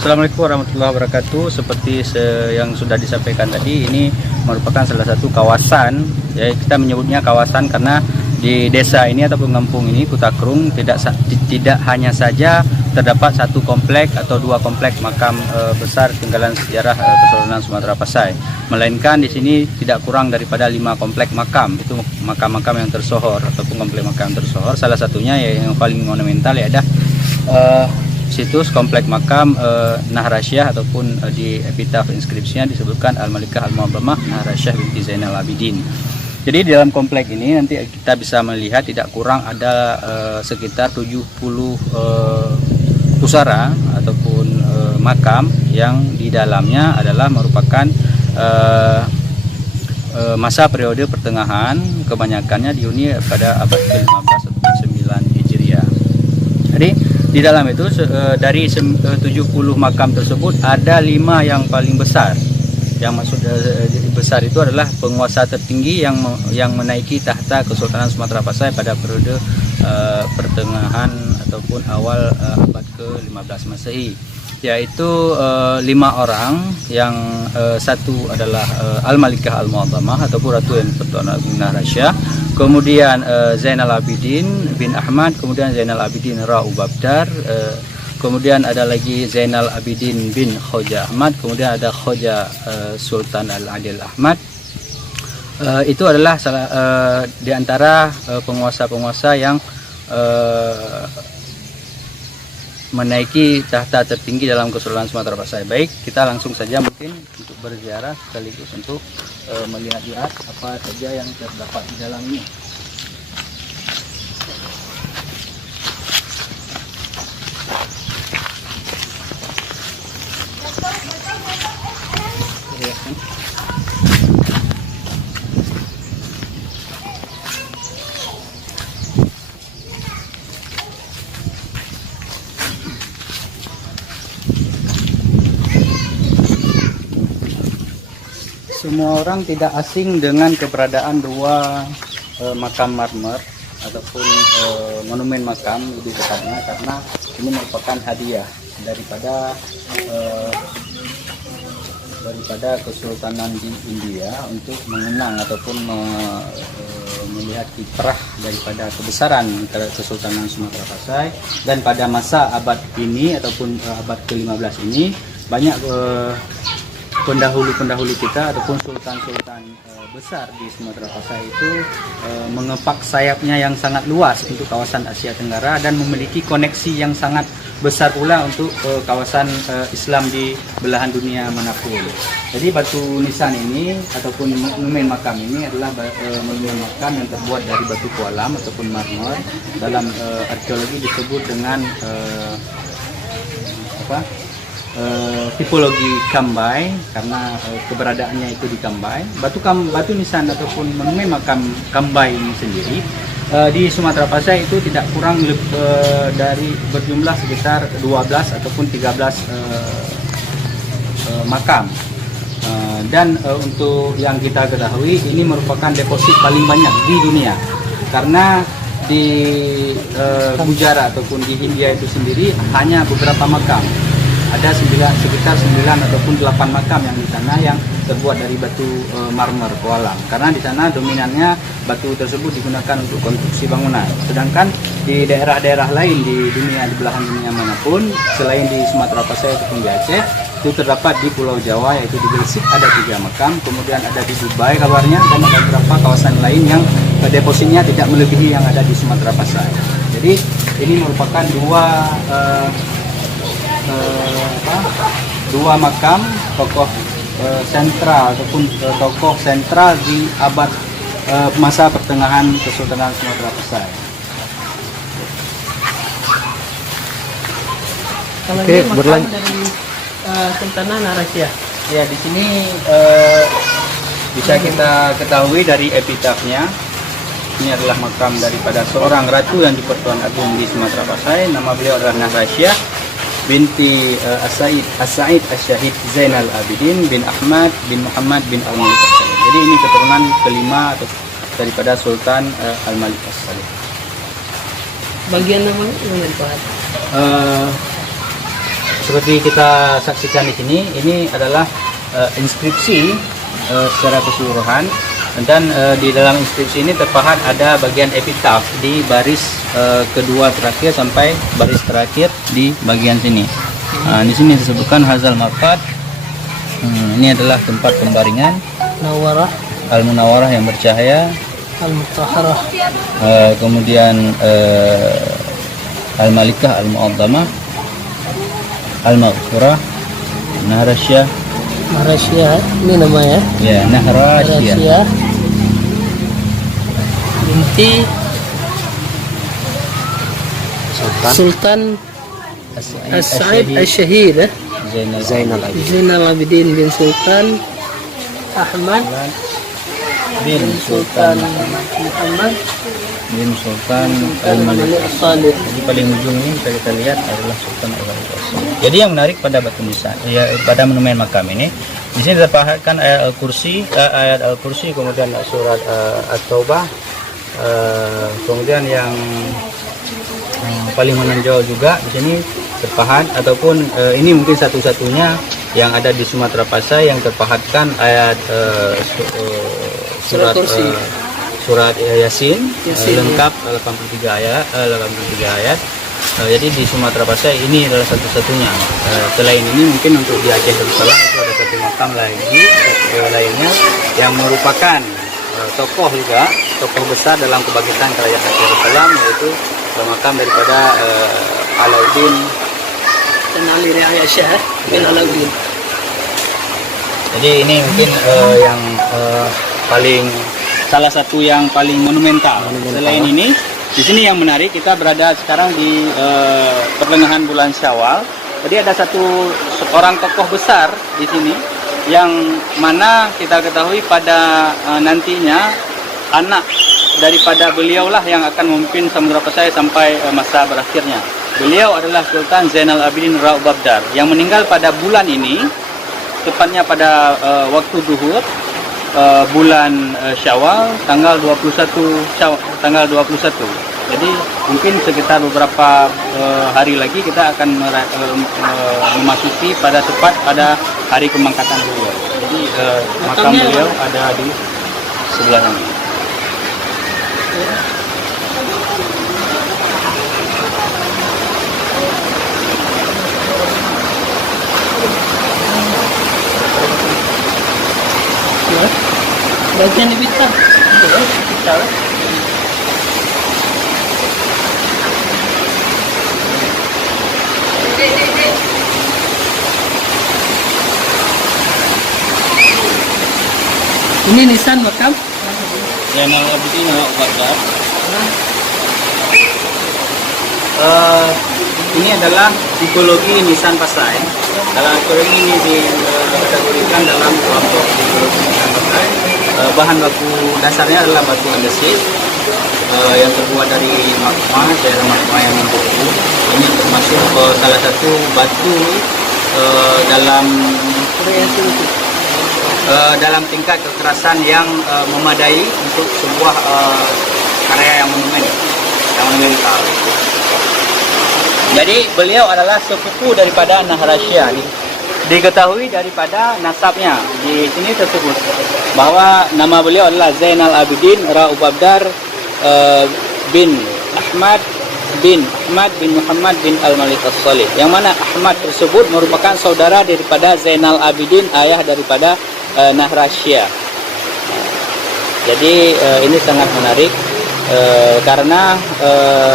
Assalamualaikum warahmatullahi wabarakatuh. Seperti yang sudah disampaikan tadi, ini merupakan salah satu kawasan, ya kita menyebutnya kawasan karena di desa ini ataupun kampung ini Kutakrung tidak hanya saja terdapat satu komplek atau dua komplek makam besar tinggalan sejarah Kesultanan Sumatera Pasai, melainkan di sini tidak kurang daripada 5 komplek makam. Itu makam-makam yang tersohor ataupun komplek makam yang tersohor. Salah satunya yang paling monumental ya ada situs komplek makam Nahrasyah ataupun di epitaf inskripsinya disebutkan Al-Malikah Al-Mu'azzamah Nahrasyah binti Zainal Abidin. Jadi di dalam komplek ini nanti kita bisa melihat tidak kurang ada sekitar 70 pusara ataupun makam yang di dalamnya adalah merupakan masa periode pertengahan, kebanyakannya dihuni pada abad ke-15 atau 9 Hijriah. Jadi di dalam itu dari 70 makam tersebut ada 5 yang paling besar. Yang maksud besar itu adalah penguasa tertinggi yang menaiki tahta Kesultanan Sumatera Pasai pada periode pertengahan ataupun awal abad ke-15 Masehi, yaitu 5 orang. Yang satu adalah Al-Malikah Al-Mu'azzamah ataupun Ratu yang Pertuan Agung Nahrasyah, kemudian Zainal Abidin bin Ahmad, kemudian Zainal Abidin Ra'u Babdar, kemudian ada lagi Zainal Abidin bin Khoja Ahmad, kemudian ada Khoja Sultan Al-Adil Ahmad. Itu adalah di antara penguasa-penguasa yang menaiki tahta tertinggi dalam Kesultanan Sumatera Pasai. Baik, kita langsung saja mungkin untuk berziarah sekaligus untuk melihat-lihat apa saja yang terdapat di dalamnya. Semua orang tidak asing dengan keberadaan 2 makam marmer ataupun monumen makam lebih tepatnya, karena ini merupakan hadiah daripada Kesultanan di India untuk mengenang ataupun melihat kiprah daripada kebesaran Kesultanan Sumatera Pasai. Dan pada masa abad ini ataupun abad ke-15 ini banyak pendahulu-pendahulu kita ataupun sultan-sultan besar di Sumatera Pasai itu mengepak sayapnya yang sangat luas untuk kawasan Asia Tenggara dan memiliki koneksi yang sangat besar pula untuk kawasan Islam di belahan dunia manapun. Jadi batu nisan ini ataupun monumen makam ini adalah monumen makam yang terbuat dari batu kualam ataupun marmer. Dalam arkeologi disebut dengan tipologi Kambai karena keberadaannya itu di Kambai. Batu nisan ataupun monumen makam Kambai ini sendiri di Sumatera Pasai itu tidak kurang dari berjumlah sekitar 12 ataupun 13 makam. Dan untuk yang kita ketahui ini merupakan deposit paling banyak di dunia, karena di Gujarat ataupun di Hindia itu sendiri hanya beberapa makam. Ada sekitar 9 ataupun 8 makam yang di sana yang terbuat dari batu marmer kualam, karena di sana dominannya batu tersebut digunakan untuk konstruksi bangunan. Sedangkan di daerah-daerah lain di dunia, di belahan dunia manapun selain di Sumatera Pasai ataupun di Aceh, itu terdapat di Pulau Jawa, yaitu di Gresik ada 3 makam, kemudian ada di Dubai kabarnya, dan ada beberapa kawasan lain yang depositnya tidak melebihi yang ada di Sumatera Pasai. Jadi ini merupakan dua makam tokoh sentral ataupun tokoh sentral di abad masa pertengahan Kesultanan Sumatera Pasai. Kalau ini makam dari Sultanan Nahrasyah. Ya, di sini bisa kita ketahui dari epitafnya. Ini adalah makam daripada seorang ratu yang di-Pertuan Agung di Sumatera Pasai. Nama beliau adalah Nahrasyah binti As-Sa'id As-Syahid Zainal Abidin bin Ahmad bin Muhammad bin Al-Malik As-Salih. Jadi ini keturunan kelima atau daripada Sultan Al-Malik As-Salih. bagian namanya yang Pak? Seperti kita saksikan di sini, ini adalah inskripsi secara keseluruhan, dan di dalam inskripsi ini terpahat ada bagian epitaf di baris kedua terakhir sampai baris terakhir di bagian sini. Di sini disebutkan hazal maqad. Ini adalah tempat pembaringan Nawarah Al-Munawwarah yang bercahaya. Al-Mutahharah. Kemudian Al-Malikah Al-Mu'azzamah, Al-Maghfurah, Nahrasyah. Nahrasyah ini namanya. Ya, Nahrasyah. Binti Sultan As-Sa'id Asy-Syahid Zainal Abidin bin Sultan Ahmad bin Sultan Muhammad bin Sultan Al-Malik As-Salih. Jadi paling ujung ini kita lihat adalah Sultan Al-Malik As-Salih. Jadi yang menarik pada batu nisan, ya, pada monumen makam ini, di sini terpahatkan ayat Al-Kursi, kemudian surat At-Taubah, kemudian yang paling menonjol juga di sini terpahat, ataupun ini mungkin satu-satunya yang ada di Sumatera Pasai yang terpahatkan ayat surat Yasin lengkap 83 ayat. Jadi di Sumatera Pasai ini adalah satu-satunya. Selain ini mungkin untuk di Aceh Darussalam itu ada satu makam lagi lainnya yang merupakan tokoh besar dalam kebangkitan kerajaan Aceh Darussalam, yaitu makam daripada Alauddin dan Ali Riayah Syah bin Alauddin. Jadi ini mungkin yang salah satu yang paling monumental. Selain ini, di sini yang menarik, kita berada sekarang di pertengahan bulan Syawal. Jadi ada seorang tokoh besar di sini yang mana kita ketahui pada nantinya anak daripada beliaulah yang akan memimpin Samudra Pasai sampai masa berakhirnya. Beliau adalah Sultan Zainal Abidin Ra Ubabdar yang meninggal pada bulan ini, tepatnya pada waktu duhur bulan Syawal tanggal 21. Jadi mungkin sekitar beberapa hari lagi kita akan memasuki tepat pada hari pemangkatan beliau. Jadi makam beliau ada di sebelah sana. Bagian di bintang. Ini nisan makam Zainal Abidin Ra Ubabdar. Ini adalah tipologi nisan Pasai. Kalau tipologi ini dikategorikan dalam kelompok tipologi nisan Pasai. Bahan baku dasarnya adalah batu andesit yang terbuat dari magma, daerah magma yang membeku. Ini termasuk salah satu batu dalam tingkat kekerasan yang memadai untuk sebuah karya yang monumental. Jadi beliau adalah sepupu daripada Nahrasyah. Diketahui daripada nasabnya di sini tersebut bahwa nama beliau adalah Zainal Abidin Ra Ubabdar bin Ahmad bin Muhammad bin Al-Malik As-Salih, yang mana Ahmad tersebut merupakan saudara daripada Zainal Abidin, ayah daripada Nahrasyah. Jadi ini sangat menarik karena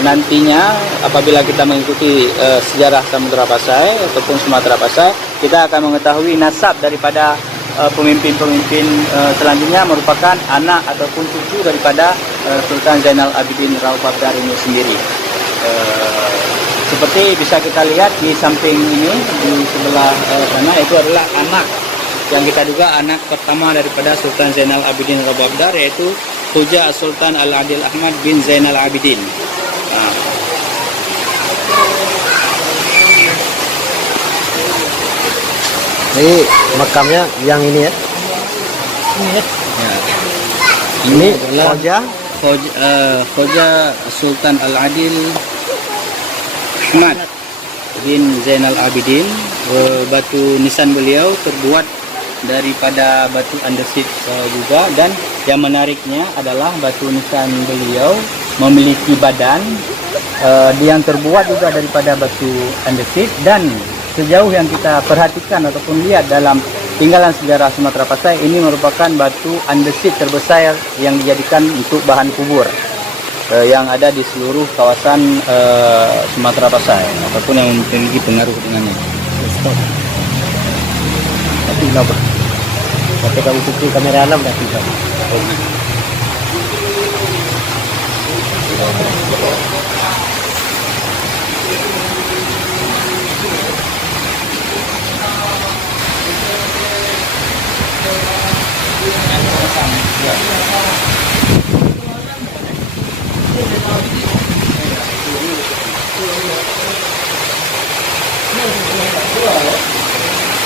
nantinya apabila kita mengikuti sejarah Samudra Pasai ataupun Sumatera Pasai, kita akan mengetahui nasab daripada pemimpin-pemimpin selanjutnya merupakan anak ataupun cucu daripada Sultan Zainal Abidin Ra Ubabdar ini sendiri. Seperti bisa kita lihat di samping ini, di sebelah sana, itu adalah anak yang kita duga anak pertama daripada Sultan Zainal Abidin Ra Ubabdar, yaitu Khuja Sultan Al-Adil Ahmad bin Zainal Abidin. Jadi makamnya yang ini ya? Ini adalah Khuja Khuja Sultan Al-Adil Ahmad bin Zainal Abidin. Batu nisan beliau terbuat daripada batu andesit juga, dan yang menariknya adalah batu nisan beliau memiliki badan yang terbuat juga daripada batu andesit, dan sejauh yang kita perhatikan ataupun lihat dalam tinggalan sejarah Sumatera Pasai, ini merupakan batu andesit terbesar yang dijadikan untuk bahan kubur yang ada di seluruh kawasan Sumatera Pasai ataupun yang memiliki pengaruh dengannya. Tapi kenapa? Tapi kamu pukul kamera alam dah tiba.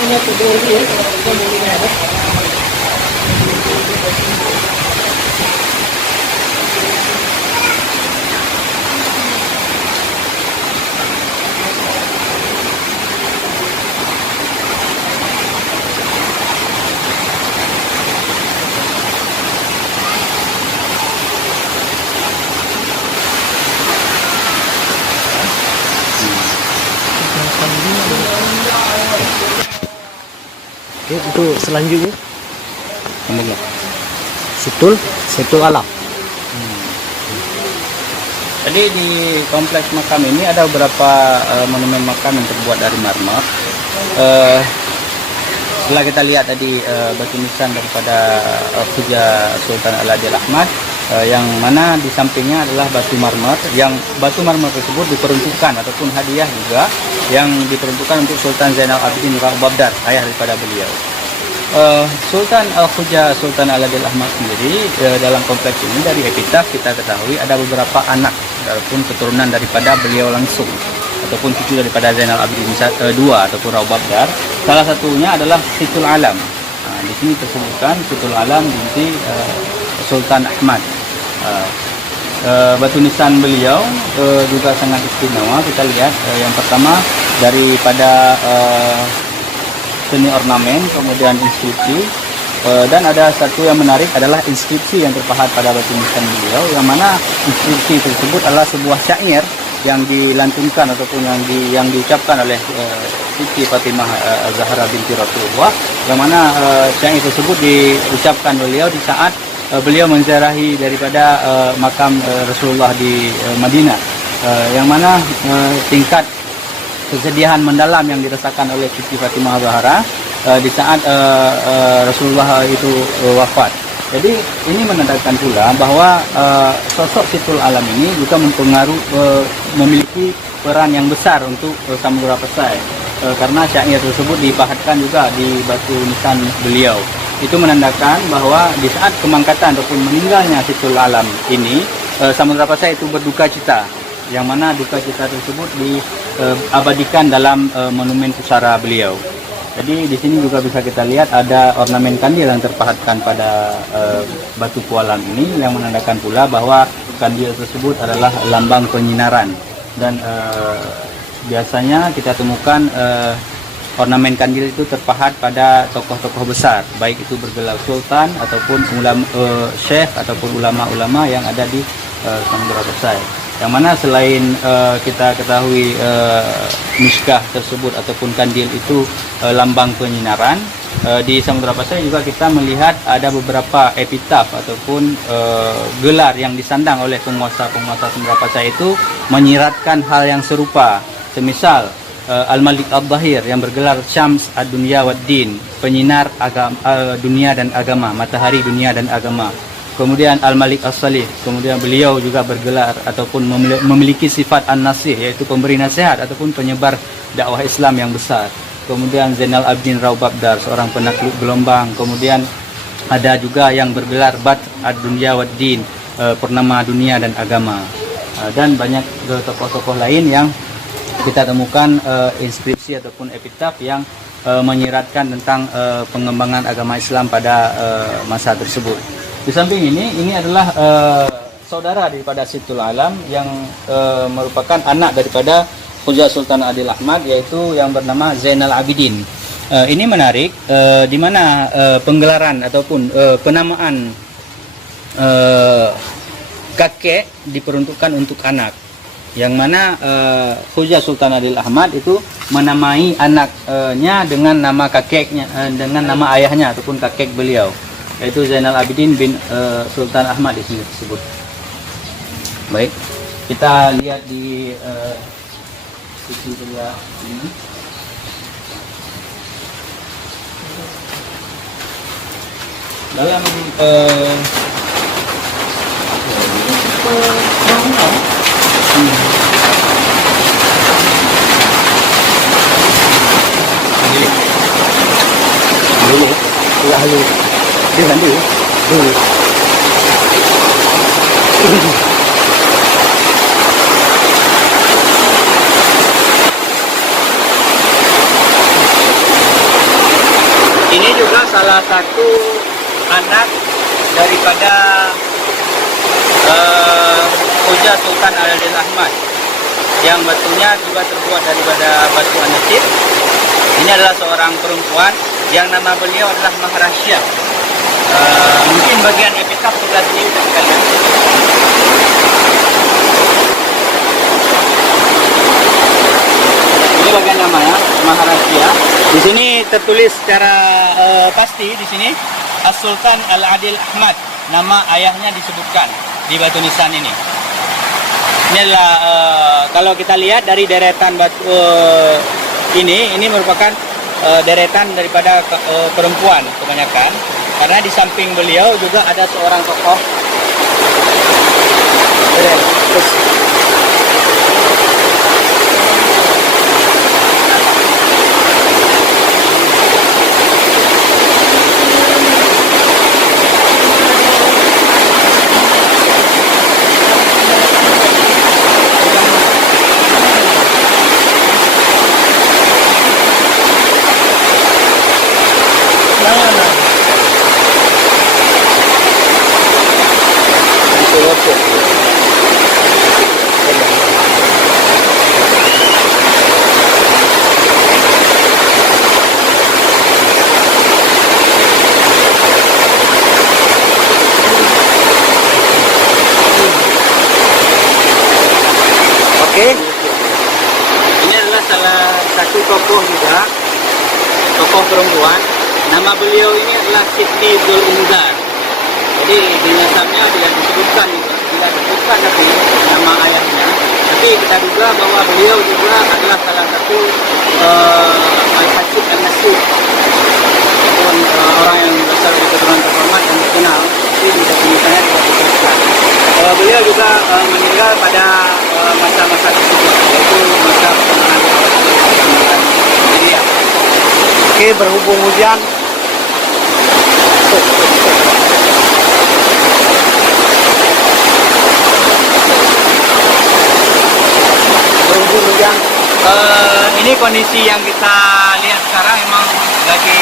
Punya tidur dia, kita mau lihat. Oke, untuk selanjutnya Kemudian Situl Alam. jadi di kompleks makam ini ada beberapa monumen makam yang terbuat dari marmer. Setelah kita lihat tadi batu nisan daripada Khuja Sultan Al-Adil Ahmad, yang mana di sampingnya adalah batu marmer, yang batu marmer tersebut diperuntukkan ataupun hadiah juga yang diperuntukkan untuk Sultan Zainal Abidin Raubabdar, ayah daripada beliau. Sultan Al-Khuja Sultan Al-Adil Ahmad sendiri, dalam kompleks ini dari epitaf kita ketahui ada beberapa anak ataupun keturunan daripada beliau langsung ataupun cucu daripada Zainal Abidin II ataupun Raubabdar. Salah satunya adalah Situl Alam. Di sini tersebutkan Situl Alam binti Sultan Ahmad. Batu nisan beliau juga sangat istimewa. Kita lihat yang pertama daripada seni ornamen, kemudian inskripsi, dan ada satu yang menarik adalah inskripsi yang terpahat pada batu nisan beliau, yang mana inskripsi tersebut adalah sebuah syair yang dilantunkan ataupun yang diucapkan oleh Siti Fatimah Zahra binti Rasulullah, yang mana syair tersebut diucapkan beliau di saat beliau menziarahi daripada makam Rasulullah di Madinah, yang mana tingkat kesedihan mendalam yang dirasakan oleh Siti Fatimah Zahra di saat Rasulullah itu wafat. Jadi ini menandakan pula bahwa sosok Situl Alam ini juga memiliki peran yang besar untuk Samudra Pasai, karena syair tersebut dipahatkan juga di batu nisan beliau. Itu menandakan bahwa di saat kemangkatan ataupun meninggalnya Situl Alam ini, Samudra Pasai itu berduka cita, yang mana duka cita tersebut diabadikan dalam monumen pusara beliau. Jadi di sini juga bisa kita lihat ada ornamen kandil yang terpahatkan pada batu pualam ini, yang menandakan pula bahwa kandil tersebut adalah lambang penyinaran. Dan biasanya kita temukan ornamen kandil itu terpahat pada tokoh-tokoh besar, baik itu bergelar sultan ataupun syekh ataupun ulama-ulama yang ada di Samudra Pasai. Yang mana selain kita ketahui miskah tersebut ataupun kandil itu lambang penyinaran, di Samudra Pasai juga kita melihat ada beberapa epitaf ataupun gelar yang disandang oleh penguasa-penguasa Samudra Pasai itu menyiratkan hal yang serupa. Semisal Al-Malik Al-Zahir yang bergelar Syams Ad-Dunya Wad-Din, penyinar dunia dan agama, matahari dunia dan agama. Kemudian Al-Malik As-Salih, kemudian beliau juga bergelar ataupun memiliki sifat An-Nasih, yaitu pemberi nasihat ataupun penyebar dakwah Islam yang besar. Kemudian Zainal Abidin Raubabdar, seorang penakluk gelombang. Kemudian ada juga yang bergelar Badr Ad-Dunya Wad-Din, purnama dunia dan agama. Dan banyak tokoh-tokoh lain yang kita temukan inskripsi ataupun epitaf yang menyiratkan tentang pengembangan agama Islam pada masa tersebut. Di samping ini adalah saudara daripada Situl Alam yang merupakan anak daripada Khuja Sultan Adil Ahmad, yaitu yang bernama Zainal Abidin. Ini menarik, di mana penggelaran ataupun penamaan kakek diperuntukkan untuk anak, yang mana Khuja Sultan Adil Ahmad itu menamai anaknya dengan nama kakeknya, dengan nama ayahnya ataupun kakek beliau, yaitu Zainal Abidin bin Sultan Ahmad di sini disebut. Baik, kita lihat di sisi sebelah ini. Dalam Dulu, ya halu. Dia nanti dulu. ini juga salah satu anak daripada Khuja Sultan Adil Ahmad, yang batunya juga terbuat daripada batu anesit. Ini adalah seorang perempuan yang nama beliau adalah Maharasya. Mungkin bagian epitaf sebelah sini bisa kita lihat. Ini bagian namanya Maharasya. Di sini tertulis secara pasti di sini As-Sultan Al-Adil Ahmad, nama ayahnya disebutkan di batu nisan ini. Ini adalah kalau kita lihat dari deretan batu ini merupakan deretan daripada perempuan kebanyakan, karena di samping beliau juga ada seorang tokoh. Oke, ini adalah salah satu tokoh juga, tokoh perempuan. Nama beliau ini adalah Siti Zul Ungar. Jadi di nasabnya tidak disebutkan tapi nama ayahnya. Tapi kita duga bahwa beliau juga adalah salah satu Al-Hasib Al-Nasib, ataupun orang yang berasal dari keturunan terhormat dan dikenal. Itu tidak misalnya tidak disebutkan. Beliau juga meninggal pada masa-masa tersebut, yaitu masa pertengahan Hijriah. Oke, berhubung hujan. Berhubung hujan. Ini kondisi yang kita lihat sekarang memang lagi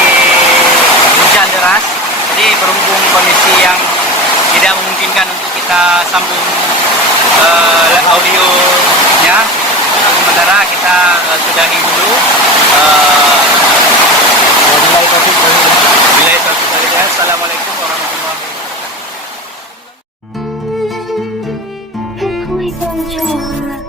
hujan deras. Jadi berhubung kondisi yang tidak memungkinkan untuk kita sambung audionya, sementara kita sudahi dulu. Assalamualaikum warahmatullahi wabarakatuh.